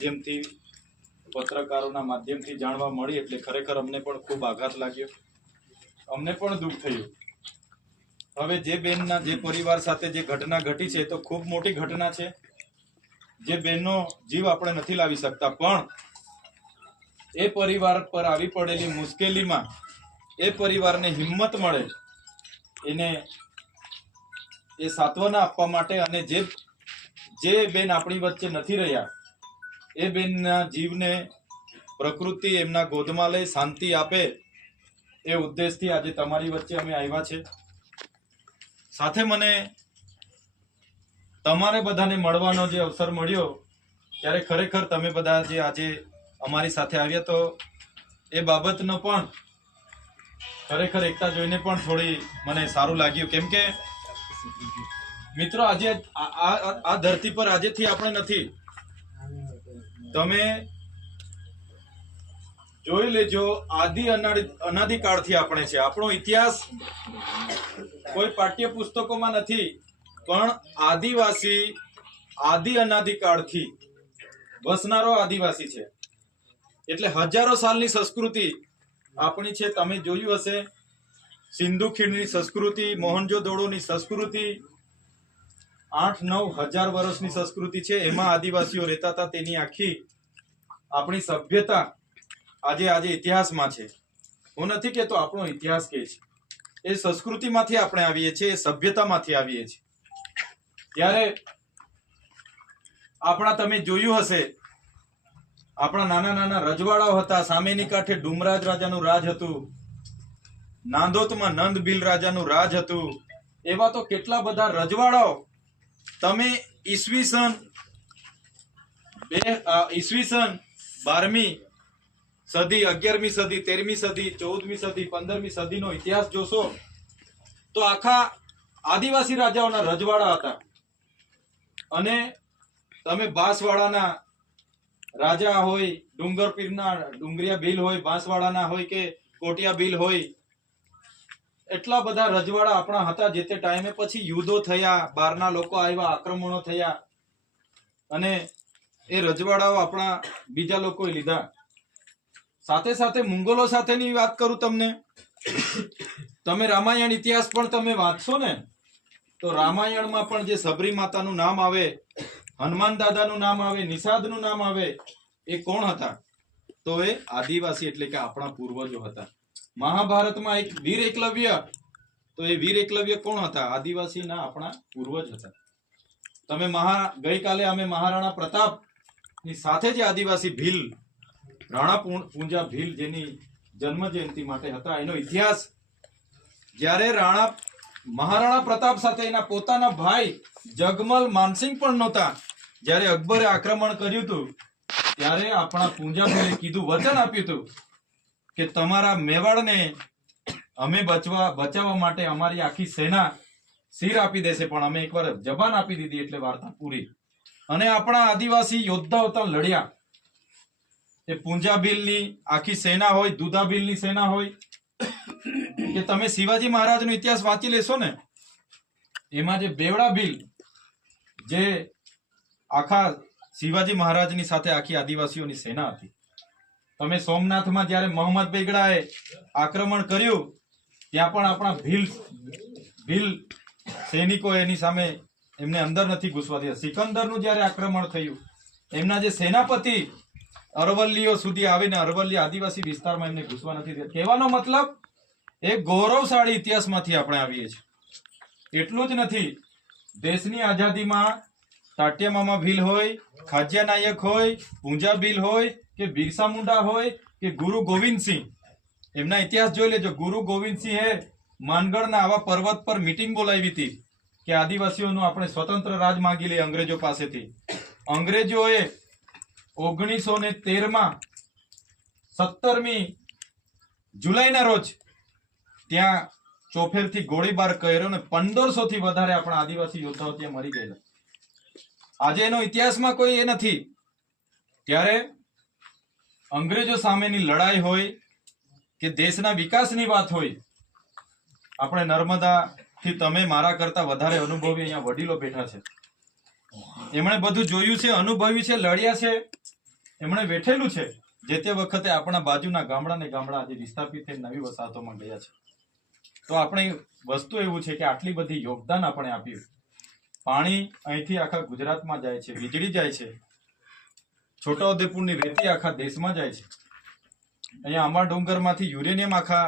માધ્યમથી પત્રકારોના માધ્યમથી જાણવા મળી એટલે ખરેખર અમને પણ ખૂબ આઘાત લાગ્યો, અમને પણ દુઃખ થયું. હવે જે બેનના જે પરિવાર સાથે જે ઘટના ઘટી છે તો ખૂબ મોટી ઘટના છે. જે બેનનો જીવ આપણે નથી લાવી શકતા, પણ એ પરિવાર પર આવી પડેલી મુશ્કેલીમાં એ પરિવારને હિંમત મળે એને એ સાંત્વના આપવા માટે અને જે બેન આપણી વચ્ચે નથી રહ્યા એ બેનના જીવને પ્રકૃતિ એમના ગોદમાં લઈ શાંતિ આપે એ ઉદ્દેશથી આજે તમારી વચ્ચે અમે આવ્યા છે. સાથે મને તમારે બધાને મળવાનો જે અવસર મળ્યો ત્યારે ખરેખર તમે બધા જે આજે અમારી સાથે આવ્યા તો એ બાબતનો પણ ખરેખર એકતા જોઈને પણ થોડી મને સારું લાગ્યું. કેમ કે મિત્રો આજે આ ધરતી પર આજેથી આપણે નથી. તમે જોઈ લેજો, અનાદિકાળથી આપણે છે. આપણો ઇતિહાસ કોઈ પાઠ્ય પુસ્તકોમાં નથી, પણ આદિવાસી આદિ અનાદિકાળથી વસનારો આદિવાસી છે. એટલે હજારો સાલની સંસ્કૃતિ આપણી છે. તમે જોયું હશે સિંધુ ખીણની સંસ્કૃતિ, મોહનજોદડોની સંસ્કૃતિ, 8-9 હજાર વર્ષની સંસ્કૃતિ છે. એમાં આદિવાસીઓ રહેતા હતા. તેની આખી આપણી સભ્યતા આજે ઇતિહાસમાં છે. હું નથી કહેતો આપણો ઇતિહાસ કે છે, એ સંસ્કૃતિમાંથી આપણે આવીએ છીએ, એ સભ્યતામાંથી આવીએ છીએ. ત્યારે આપણા તમે જોયું હશે આપણા નાના નાના રજવાડાઓ હતા. સામેની કાંઠે ડુમરાજ રાજાનું રાજ હતું, નાંદોતમાં નંદબીલ રાજાનું રાજ હતું. એવા તો કેટલા બધા રજવાડાઓ તમે ઈસવીસન 12મી સદી, 11મી સદી, 13મી સદી, 14મી સદી, 15મી સદીનો ઇતિહાસ જોશો તો આખા આદિવાસી રાજાઓના રજવાડા હતા. અને તમે બાંસવાડાના રાજા હોય, ડુંગર પીરના ડુંગરિયા ભીલ હોય, બાંસવાડાના હોય કે કોટિયા ભીલ હોય, એટલા બધા રજવાડા આપણા હતા જે તે ટાઈમે. પછી યુદ્ધો થયા, બહારના લોકો આવ્યા, આક્રમણો થયા અને એ રજવાડાઓ આપણા બીજા લોકોએ લીધા. સાથે સાથે મુંગલો સાથેની વાત કરું તમને, તમે રામાયણ ઇતિહાસ પણ તમે વાંચશો ને તો રામાયણમાં પણ જે સબરી માતાનું નામ આવે, હનુમાન દાદાનું નામ આવે, નિષાદનું નામ આવે, એ કોણ હતા? તો એ આદિવાસી એટલે કે આપણા પૂર્વજો હતા. મહાભારતમાં એક વીર એકલવ્ય, તો એ વીર એકલવ્ય કોણ હતા? આદિવાસીના આપણા પૂર્વજ હતા. તમે ગઈકાલે અમે મહારાણા પ્રતાપ ની સાથે જે આદિવાસી ભીલ, રાણા પૂંજા ભીલ જેની જન્મ જયંતિ માટે હતા, એનો ઇતિહાસ જ્યારે મહારાણા પ્રતાપ સાથે એના પોતાના ભાઈ જગમલ માનસિંહ પણ નહોતા, જ્યારે અકબરે આક્રમણ કર્યું હતું ત્યારે આપણા પૂંજા ભીલે કીધું, વચન આપ્યું હતું કે તમારા મેવાડને અમે બચાવવા માટે અમારી આખી સેના શિર આપી દેશે, પણ અમે એકવાર જબાન આપી દીધી એટલે વાર્તા પૂરી. અને આપણા આદિવાસી યોદ્ધાઓ લડ્યા. એ પૂંજા ભીલની આખી સેના હોય, દુધા ભીલની સેના હોય, કે તમે શિવાજી મહારાજનો ઇતિહાસ વાંચી લેશો ને, એમાં જે બેવડા ભીલ, જે આખા શિવાજી મહારાજની સાથે આખી આદિવાસીઓની સેના હતી. તમે સોમનાથમાં જયારે મોહમ્મદ બેગડાએ આક્રમણ કર્યું ત્યાં પણ આપણા ભીલ સૈનિકો એની સામે એમને અંદર નથી ઘૂસવા દીધા. સિકંદરનું જયારે આક્રમણ થયું, એમના જે સેનાપતિ અરવલ્લીઓ સુધી આવીને અરવલ્લી આદિવાસી વિસ્તારમાં એમને ઘૂસવા નથી દીધા. કહેવાનો મતલબ એક ગૌરવશાળી ઇતિહાસમાંથી આપણે આવીએ છીએ. એટલું જ નથી, દેશની આઝાદીમાં તાટ્યા મામા ભીલ હોય, ખાજ્યા નાયક હોય, પૂંજા ભીલ હોય કે બિરસા મુંડા હોય કે ગુરુ ગોવિંદસિંહ, એમના ઇતિહાસ જોઈ લેજો. ગુરુ ગોવિંદસિંહે માનગઢના આવા પર્વત પર મીટિંગ બોલાવી હતી કે આદિવાસીઓનું આપણે સ્વતંત્ર રાજ માંગી લઈએ અંગ્રેજો પાસેથી. અંગ્રેજોએ 1913માં 17મી જુલાઈના રોજ ત્યાં ચોફેરથી ગોળીબાર કર્યો ને 1500 થી વધારે આપણા આદિવાસી યોદ્ધાઓ ત્યાં મરી ગયેલા. આજે એનો ઇતિહાસમાં કોઈ એ નથી. ત્યારે અંગ્રેજો સામેની લડાઈ હોય કે દેશના વિકાસની વાત હોય, આપણે નર્મદા થી તમે મારા કરતા વધારે અનુભવી અહીંયા વડીલો બેઠા છે, એમણે બધું જોયું છે, અનુભવ્યું છે, લડ્યા છે. એમણે વેઠેલું છે. જે તે વખતે આપણા બાજુના ગામડા આજે વિસ્થાપિત થઈ નવી વસાહતોમાં ગયા છે. તો આપણે વસ્તુ એવું છે કે આટલી બધી યોગદાન આપણે આપ્યું. પાણી અહીંથી આખા ગુજરાતમાં જાય છે, વીજળી જાય છે, છોટાઉદેપુરની રેતી આખા દેશમાં જાય છે, અહીંયા આંબા ડુંગરમાંથી યુરેનિયમ આખા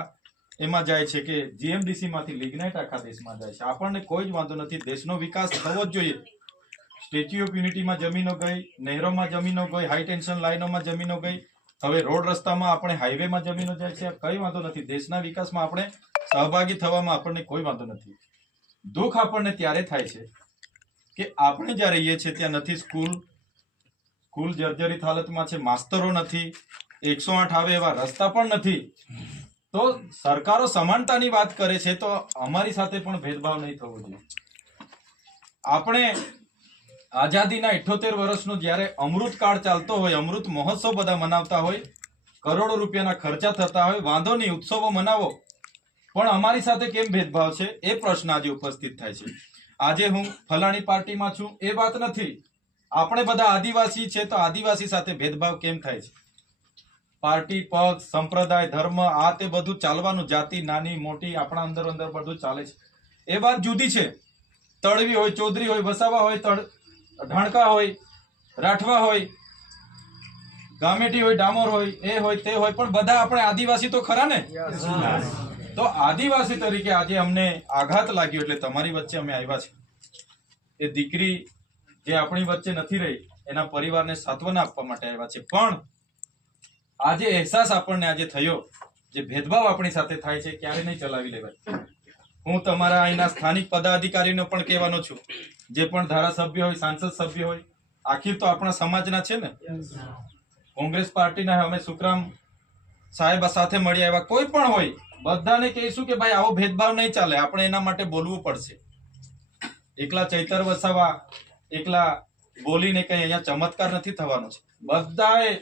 એમાં જાય છે, કે જીએમડીસી માંથી લિગ્નાઇટ આખા દેશમાં જાય છે. આપણને કોઈ જ વાંધો નથી. દેશનો વિકાસ થવો જ જોઈએ. સ્ટેચ્યુ ઓફ યુનિટીમાં જમીનો ગઈ, નહેરોમાં જમીનો ગઈ, હાઈ ટેન્શન લાઈનોમાં જમીનો ગઈ, હવે રોડ રસ્તામાં આપણે હાઈવેમાં જમીનો જાય છે. કઈ વાંધો નથી. દેશના વિકાસમાં આપણે સહભાગી થવામાં આપણને કોઈ વાંધો નથી. દુઃખ આપણને ત્યારે થાય છે કે આપણે જ્યાં રહીએ છીએ ત્યાં નથી સ્કૂલ જર્જરિત હાલતમાં છે, માસ્તરો નથી, 108 આવે એવા રસ્તા પણ નથી. તો સરકારો સમાનતાની વાત કરે છે તો અમારી સાથે પણ ભેદભાવ નહીં થવો જોઈએ. આપણે આઝાદીના 78 વર્ષનો જ્યારે અમૃતકાળ ચાલતો હોય, અમૃત મહોત્સવ બધા મનાવતા હોય, કરોડો રૂપિયાના ખર્ચા થતા હોય, વાંધો નહીં, ઉત્સવો મનાવો, પણ અમારી સાથે કેમ ભેદભાવ છે એ પ્રશ્ન આજે ઉપસ્થિત થાય છે. આજે હું ફલાણી પાર્ટીમાં છું એ વાત નથી. આપણે બધા આદિવાસી છે તો આદિવાસી સાથે ભેદભાવ કેમ થાય છે? પાર્ટી, પક્ષ, સંપ્રદાય, ધર્મ, આ તે બધું ચાલવાનું, જાતિ નાની મોટી આપણા અંદર બધું ચાલે છે. એ વાત જુદી છે. તળવી હોય, ચૌધરી હોય, વસાવા હોય, ઢાણકા હોય, રાઠવા હોય, ગામેટી હોય, ડામોર હોય, એ હોય તે હોય, પણ બધા આપણે આદિવાસી તો ખરા ને. તો આદિવાસી તરીકે આજે અમને આઘાત લાગ્યો એટલે તમારી વચ્ચે અમે આવ્યા છે. એ દીકરી જે આપણી વચ્ચે નથી રહી એના પરિવારને સાંત્વના આપવા માટે આવ્યા છે. પણ આજે અહેસાસ આપણને આજે થયો, જે ભેદભાવ આપણી સાથે થાય છે ક્યારે નહીં ચલાવી લેવાય. હું તમારા અહીંના સ્થાનિક પદાધિકારીનો પણ કહેવાનો છું, જે પણ ધારાસભ્ય હોય, સાંસદ સભ્ય હોય, આખિર તો આપણા સમાજના છે ને. કોંગ્રેસ પાર્ટીના અમે સુખરામ સાહેબ સાથે મળી આવ્યા, કોઈ પણ હોય, બધાને કહીશું કે ભાઈ આવો ભેદભાવ નહીં ચાલે. આપણે એના માટે બોલવું પડશે. એકલા ચૈતર વસાવા એકલા બોલીને કઈ અહીંયા ચમત્કાર નથી થવાનો છે. બધાએ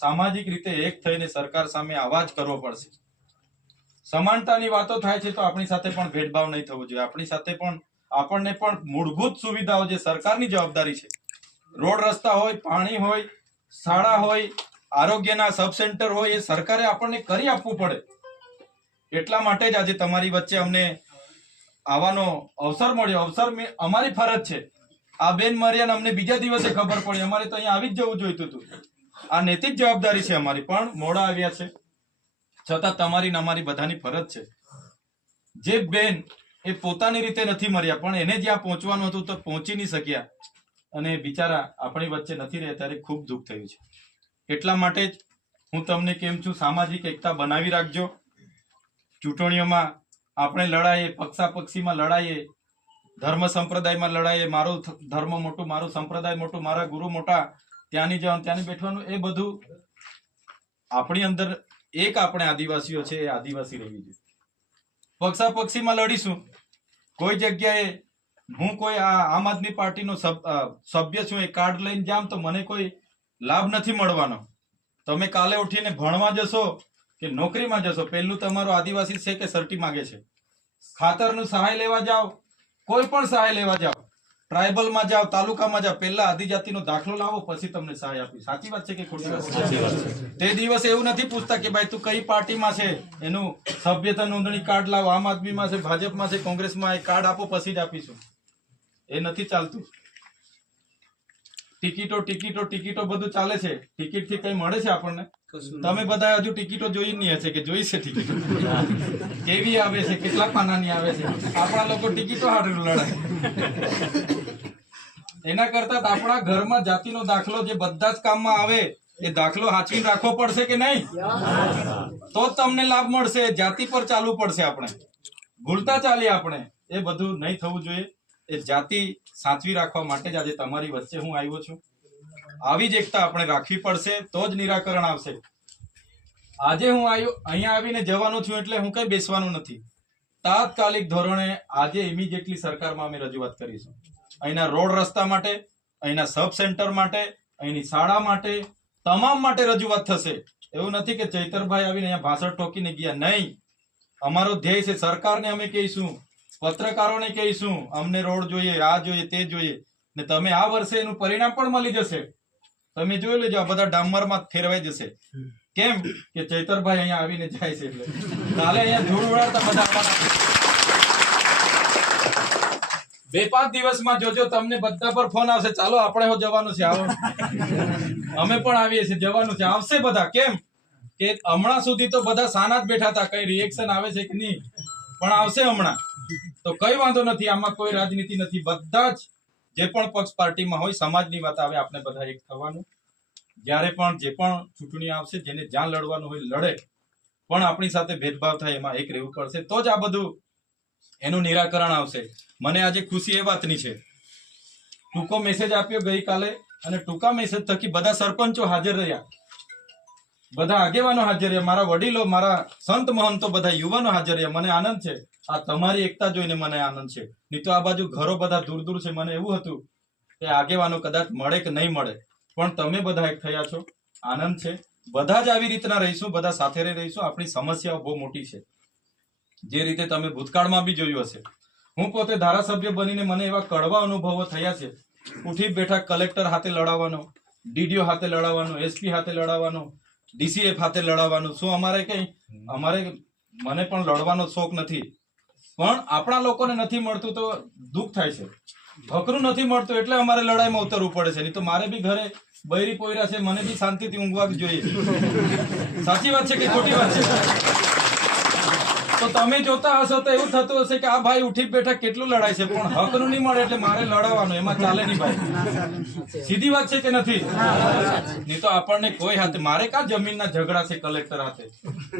સામાજિક રીતે એક થઈને સરકાર સામે અવાજ કરવો પડશે. સમાનતાની વાતો થાય છે તો આપણી સાથે પણ ભેદભાવ નહીં થવો જોઈએ. આપણી સાથે પણ આપણને પણ મૂળભૂત સુવિધાઓ જે સરકારની જવાબદારી છે, રોડ રસ્તા હોય, પાણી હોય, શાળા હોય, આરોગ્યના સબ સેન્ટર હોય, એ સરકારે આપણને કરી આપવું પડે. એટલા માટે જ આજે તમારી વચ્ચે અમને આવવાનો અવસર મળ્યો. અવસર અમારી ફરજ છે. આ બેન મર્યાને અમને બીજા દિવસે ખબર પડી, અમારે તો અહીંયા આવી જ જવું જોઈતું હતું. આ નૈતિક જવાબદારી છે અમારી, પણ મોડા આવ્યા છે. છતાં તમારી ને અમારી બધાની ફરજ છે. જે બેન એ પોતાની રીતે નથી મર્યા, પણ એને જ્યાં પહોંચવાનું હતું તો પહોંચી નહીં શક્યા, અને બિચારા આપણી વચ્ચે નથી રહ્યા, ત્યારે ખૂબ દુઃખ થયું છે. એટલા માટે જ હું તમને કેમ છું, સામાજિક એકતા બનાવી રાખજો. ચૂંટણીઓમાં આપણે લડાઈએ, પક્ષાપક્ષીમાં લડાઈએ, ધર્મ સંપ્રદાયમાં લડાઈએ, મારું ધર્મ મોટું, મારું સંપ્રદાય મોટું, મારા ગુરુ મોટા, ત્યાંની જવાનું, ત્યાંની બેઠવાનું, એ બધું આપણી અંદર એક આપણે આદિવાસીઓ છે એ આદિવાસી રહેવી જોઈએ. પક્ષાપક્ષીમાં લડીશું. કોઈ જગ્યાએ હું કોઈ આમ આદમી પાર્ટીનો સભ્ય છું, એ કાર્ડ લઈને જામ તો મને કોઈ લાભ નથી મળવાનો. તમે કાલે ઉઠીને ભણવા જશો કે નોકરીમાં જશો, પહેલું તમારો આદિવાસી છે કે સર્ટી માંગે છે. ખાતરનું સહાય લેવા જાઓ, કોઈ પણ સહાય લેવા જાઓ, ટ્રાયબલમાં જાઓ, તાલુકામાં જાઓ, પહેલા આદિજાતિનો દાખલો લાવો, પછી તમને સહાય આપી. સાચી વાત છે કે ખોટી વાત? સાચી વાત છે. તે દિવસે એવું નથી પૂછતા કે ભાઈ તું કઈ પાર્ટીમાં છે, એનું સભ્યતા નોંધણી કાર્ડ લાવો, આમ આદમીમાં છે, ભાજપમાં છે, કોંગ્રેસમાં, એ કાર્ડ આપો પછી જ આપીશું. એ નથી ચાલતું. ટિકિટો બધું ચાલે છે. ટિકિટ થી કઈ મળે છે આપણને? તમે બધા હજુ ટિકિટો જોઈ નહીં હશે કે જોઈ છે ટિકિટો કેવી આવે છે, કેટલા પાનાની આવે છે. આપણા લોકો ટિકિટો હાટું લડાય. એના કરતા આપણા ઘરમાં જાતિનો દાખલો જે બધા જ કામમાં આવે, એ દાખલો હાચવીને રાખવો પડશે કે નહીં? તો જ તમને લાભ મળશે. જાતિ પર ચાલવું પડશે. આપણે ભૂલતા ચાલીએ આપણે. એ બધું નહીં થવું જોઈએ. એ જાતિ સાચવી રાખવા માટે જ આજે તમારી વચ્ચે હું આવ્યો છું. આવી જ એકતા આપણે રાખવી પડશે, તો જ નિરાકરણ આવશે. આજે હું અહીંયા આવીને જવાનું છું એટલે હું કઈ બેસવાનું નથી. તાત્કાલિક ધોરણે આજે ઇમિડિયેટલી સરકારમાં અમે રજૂઆત કરીશું. અહીંના રોડ રસ્તા માટે, અહીંના સબ સેન્ટર માટે, અહીંની શાળા માટે, તમામ માટે રજૂઆત થશે. એવું નથી કે ચૈતરભાઈ આવીને અહીંયા ભાષણ ઠોકીને ગયા. નહીં, અમારો ધ્યેય છે. સરકારને અમે કહીશું, પત્રકારોને કહીશું, અમને રોડ જોઈએ, આ જોઈએ, તે જોઈએ, ને તમે આ વર્ષે એનું પરિણામ પણ મળી જશે. તમે જોઈ લેજો આ બધા ડામરમાં ફેરવાઈ જશે. કેમ કે ચૈતરભાઈ અહીંયા આવીને જાય છે એટલે કાલે અહીંયા ધૂળ ઉડાડતા બધા આવવાના. 2-5 દિવસમાં જોજો તમને બધા પર ફોન આવશે, ચાલો આપણે હો જવાનું છે, આવો અમે પણ આવીએ છીએ, જવાનું છે, આવશે બધા. કેમ કે હમણાં સુધી તો બધા સાના જ બેઠા હતા, કઈ રિએક્શન આવે છે કે નહીં, પણ આવશે હમણાં. તો કઈ વાંધો નથી, આમાં કોઈ રાજનીતિ નથી. બધા જ જે પણ પક્ષ પાર્ટીમાં હોય, સમાજની વાત આવે, આપણે બધા એક થવાનું. જ્યારે પણ જે પણ ચૂંટણી આવશે, જેને જ્યાં લડવાનું હોય લડે, પણ આપણી સાથે ભેદભાવ થાય એમાં એક રહેવું પડશે, તો જ આ બધું એનું નિરાકરણ આવશે. મને આજે ખુશી એ વાતની છે, ટૂંકો મેસેજ આપ્યો ગઈકાલે અને ટૂંકા મેસેજ થકી બધા સરપંચો હાજર રહ્યા, બધા આગેવાનો હાજર રહ્યા, મારા વડીલો, મારા સંત મહંતો, બધા યુવાનો હાજર રહ્યા. મને આનંદ છે, આ તમારી એકતા જોઈને મને આનંદ છે. નહીં તો આ બાજુ ઘરો બધા દૂર દૂર છે, મને એવું હતું કે આગેવાનો કદાચ મળે કે નહીં મળે, પણ તમે બધા એક થયા છો, આનંદ છે. બધા જ આવી રીતના રહીશું, બધા સાથે રહીશું. આપણી સમસ્યાઓ બહુ મોટી છે, જે રીતે તમે ભૂતકાળમાં બી જોયું હશે. હું પોતે ધારાસભ્ય બનીને મને એવા કડવા અનુભવો થયા છે. ઉઠી બેઠા કલેક્ટર હાથે લડાવવાનો, ડીડીઓ હાથે લડાવવાનો, એસપી હાથે લડાવવાનો, ડીસીએફ હાથે લડાવવાનું. શું મને પણ લડવાનો શોખ નથી, પણ આપણા લોકોને નથી મળતું તો દુઃખ થાય છે. હકરું નથી મળતું એટલે અમારે લડાઈમાં ઉતરવું પડે છે. નહીં તો મારે બી ઘરે બૈરી પોયરા છે, મને બી શાંતિથી ઊંઘવા જોઈએ. સાચી વાત છે કે ખોટી વાત છે? તો તમે જોતા હશો તો એવું થતું હશે કે આ ભાઈ ઉઠી બેઠા કેટલું લડાય છે, પણ હકનું નહીં મળે એટલે મારે લડાવવાનું, એમાં ચાલે નહીં ભાઈ. સીધી વાત છે કે નથી? નહીં તો આપણને કોઈ હાથે, મારે કા જમીનના ઝઘડા છે કલેક્ટર હાથે,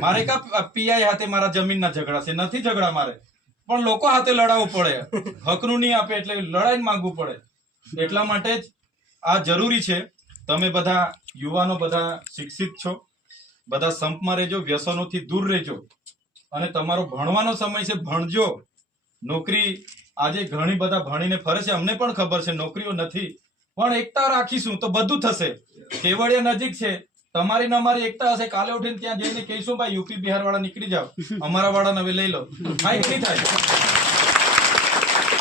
મારે કા પીઆઈ હાથે મારા જમીનના ઝઘડા છે, નથી ઝઘડા મારે, પણ લોકો હાથે લડાવવું પડે. હકનું નહીં આપે એટલે લડાઈ માંગવું પડે. એટલા માટે જ આ જરૂરી છે. તમે બધા યુવાનો બધા શિક્ષિત છો, બધા સંપમાં રહેજો, વ્યસનોથી દૂર રહેજો, અને તમારો ભણવાનો સમય છે, ભણજો. નોકરી આજે ઘણી બધા ભણીને ફરે છે, અમને પણ ખબર છે નોકરીઓ નથી, પણ એકતા રાખીશું તો બધું થશે. કેવડિયા નજીક છે, તમારી ને અમારી એકતા હશે. કાલે ઉઠીને ત્યાં જઈને કહીશું ભાઈ યુપી બિહાર વાળા નીકળી જાઓ, અમારા વાળાને હવે લઈ લો. થાય કે નહીં થાય?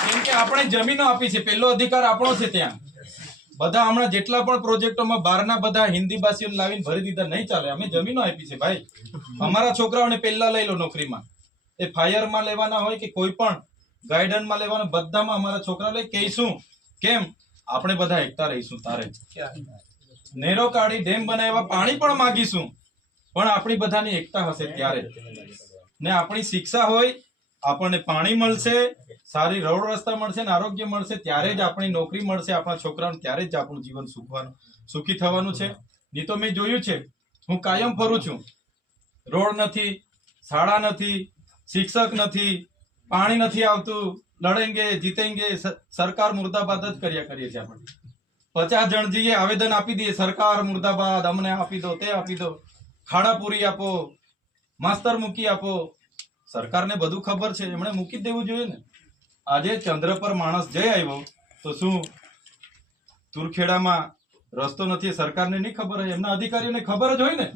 કેમ કે આપણે જમીનો આપી છે, પહેલો અધિકાર આપણો છે. ત્યાં બધા હમણાં જેટલા પણ પ્રોજેક્ટોમાં બહારના બધા હિન્દી ભાષીઓને લાવીને ભરી દીધા, નહીં ચાલે. અમે જમીનો આપી છે ભાઈ. અમારા છોકરાઓને પહેલા લઈ લો નોકરીમાં, એ ફાયરમાં લેવાના હોય કે કોઈ પણ ગાઈડન્સમાં લેવાના, બધામાં અમારા છોકરા લઈ કહીશું. કેમ? આપણે બધા એકતા રહીશું. તારે નેરો કાઢી ડેમ બનાવ્યા, પાણી પણ માંગીશું, પણ આપણી બધાની એકતા હશે ત્યારે ને આપણી શિક્ષા હોય, આપણને પાણી મળશે, સારી રોડ રસ્તા મળશે ને આરોગ્ય મળશે, ત્યારે જ આપણી નોકરી મળશે આપણા છોકરાઓને, ત્યારે જ આપણું જીવન સુખી થવાનું છે. નહીં તો મેં જોયું છે, હું કાયમ ફરું છું, રોડ નથી, શાળા નથી, શિક્ષક નથી, પાણી નથી આવતું, લડેંગે જીતેંગે, સરકાર મુર્દાબાદ જ કર્યા કરીએ છીએ. આપણે 50 જણ જઈએ, આવેદન આપી દઈએ, સરકાર મુર્દાબાદ, અમને આપી દો, તે આપી દો, ખાડા પૂરી આપો, માસ્તર મૂકી આપો. સરકારને બધું ખબર છે, એમણે મૂકી દેવું જોઈએ ને. આજે ચંદ્ર પર માણસ જઈ આવ્યો તો શું તુરખેડામાં રસ્તો નથી? સરકારને નહીં ખબર હોય, એમના અધિકારીઓને ખબર જ હોય ને,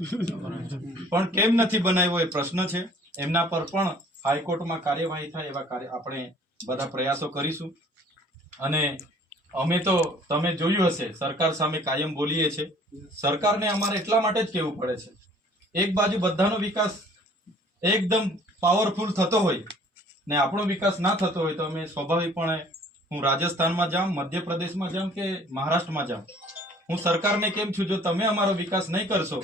પણ કેમ નથી બનાવ્યો એ પ્રશ્ન છે. એમના પર પણ હાઈકોર્ટમાં કાર્યવાહી થાય એવા આપણે બધા પ્રયાસો કરીશું. અને અમે તો તમે જોયું હશે, સરકાર સામે કાયમ બોલીએ છીએ. સરકારને અમારે એટલા માટે જ કહેવું પડે છે, એક બાજુ બધાનો વિકાસ એકદમ પાવરફુલ થતો હોય ને આપણો વિકાસ ના થતો હોય તો અમે સ્વાભાવિકપણે, હું રાજસ્થાનમાં જાઉં, મધ્યપ્રદેશમાં જાઉં કે મહારાષ્ટ્રમાં જાઉં, હું સરકારને કેમ છું, જો તમે અમારો વિકાસ નહીં કરશો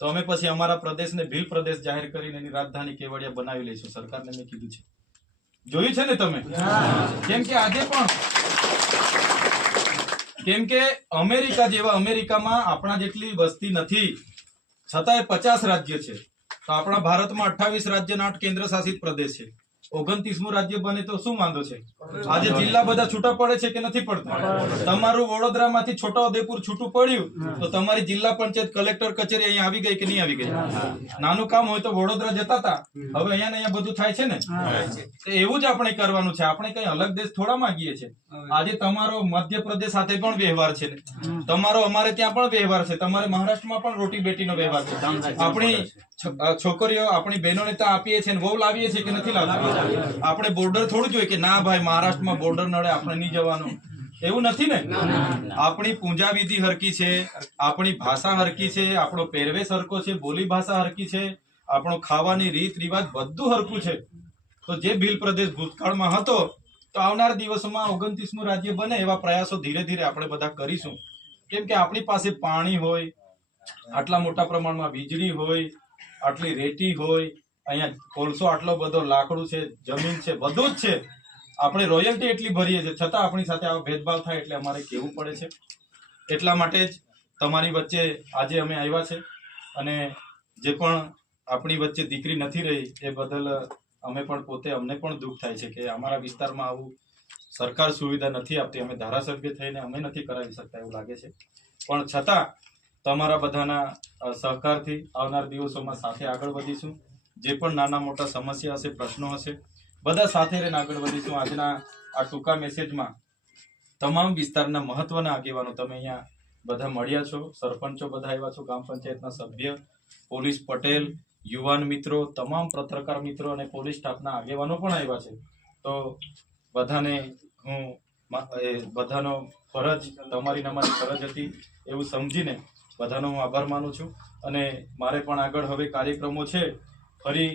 તો અમે પછી અમારા પ્રદેશને ભીલ પ્રદેશ જાહેર કરીને એની રાજધાની કેવડિયા બનાવી લઈશું. સરકારને મેં કીધું છે, જોયું છે ને તમે? કેમ કે આજે પણ, કેમ કે અમેરિકા જેવા, અમેરિકામાં આપણા જેટલી વસ્તી નથી, છતાંય 50 રાજ્ય છે. તો આપણા ભારતમાં 28 રાજ્યના 8 કેન્દ્ર શાસિત પ્રદેશ છે. 29મું રાજ્ય બને તો શું વાંધો છે? આજે જિલ્લા બધા છૂટા પડે છે કે નથી પડતા? તમારું વડોદરામાંથી છોટાઉદેપુર છૂટું પડ્યું તો તમારી જિલ્લા પંચાયત કલેક્ટર કચેરી અહીંયા આવી ગઈ કે નહીં આવી ગઈ? નાનું કામ હોય તો વડોદરા જતા હતા, હવે અહીંયા ને અહીંયા બધું થાય છે ને. એવું જ આપણે કરવાનું છે. આપણે કઈ અલગ દેશ થોડા માંગીએ છીએ. આજે તમારો મધ્યપ્રદેશ સાથે પણ વ્યવહાર છે, તમારો અમારે ત્યાં પણ વ્યવહાર છે, તમારે મહારાષ્ટ્રમાં પણ રોટી બેટીનો વ્યવહાર છે. આપણી છોકરીઓ, આપણી બહેનોને ત્યાં આપીએ છીએ, વહુ લાવીએ છીએ કે નથી લાવતા? આપણે બોર્ડર થોડું જોઈએ કે ના ભાઈ મહારાષ્ટ્રમાં બોર્ડર નડે, આપણે નહીં જવાનું. એવું નથી ને? આપણી પૂજા વિધિ હરકી છે, આપણી ભાષા હરકી છે, આપણો પહેરવેશ હરકો છે, બોલી ભાષા હરકી છે, આપણો ખાવાની રીત રિવાજ બધું હરકું છે. તો જે ભીલ પ્રદેશ ભૂતકાળમાં હતો, તો આવનાર દિવસોમાં 29મું રાજ્ય બને એવા પ્રયાસો ધીરે ધીરે આપણે બધા કરીશું. કેમ કે આપણી પાસે પાણી હોય, આટલા મોટા પ્રમાણમાં વીજળી હોય, આટલી રેતી હોય, અહીંયા કોલસો આટલો બધો, લાકડું છે, જમીન છે, બધું જ છે. આપણે રોયલ્ટી એટલી ભરીએ છીએ, છતાં આપણી સાથે આવો ભેદભાવ થાય એટલે અમારે કહેવું પડે છે. એટલા માટે જ તમારી વચ્ચે આજે અમે આવ્યા છે. અને જે પણ આપણી વચ્ચે દીકરી નથી રહી એ બદલ અમે પણ પોતે, અમને પણ દુઃખ થાય છે કે અમારા વિસ્તારમાં આવું સરકાર સુવિધા નથી આપતી. અમે ધારાસભ્ય થઈને અમે નથી કરાવી શકતા એવું લાગે છે. પણ છતાં તમારા બધાના સહકારથી આવનાર દિવસોમાં સાથે આગળ વધીશું. જે પણ નાના મોટા સમસ્યા હશે, પ્રશ્નો હશે, બધા સાથે રહીને આગળ વધીશું. આજના આ ટૂંકા મેસેજમાં તમામ વિસ્તારના મહત્વના આગેવાનો તમે અહીંયા બધા મળ્યા છો, સરપંચો બધા આવ્યા છો, ગ્રામ પંચાયતના સભ્ય, પોલીસ પટેલ, યુવાન મિત્રો, તમામ પત્રકાર મિત્રો અને પોલીસ સ્ટાફના આગેવાનો પણ આવ્યા છે. તો બધાને હું બધાનો ફરજ, તમારી અમારી ફરજ હતી એવું સમજીને બધાનો હું આભાર માનું છું. અને મારે પણ આગળ હવે કાર્યક્રમો છે, ફરી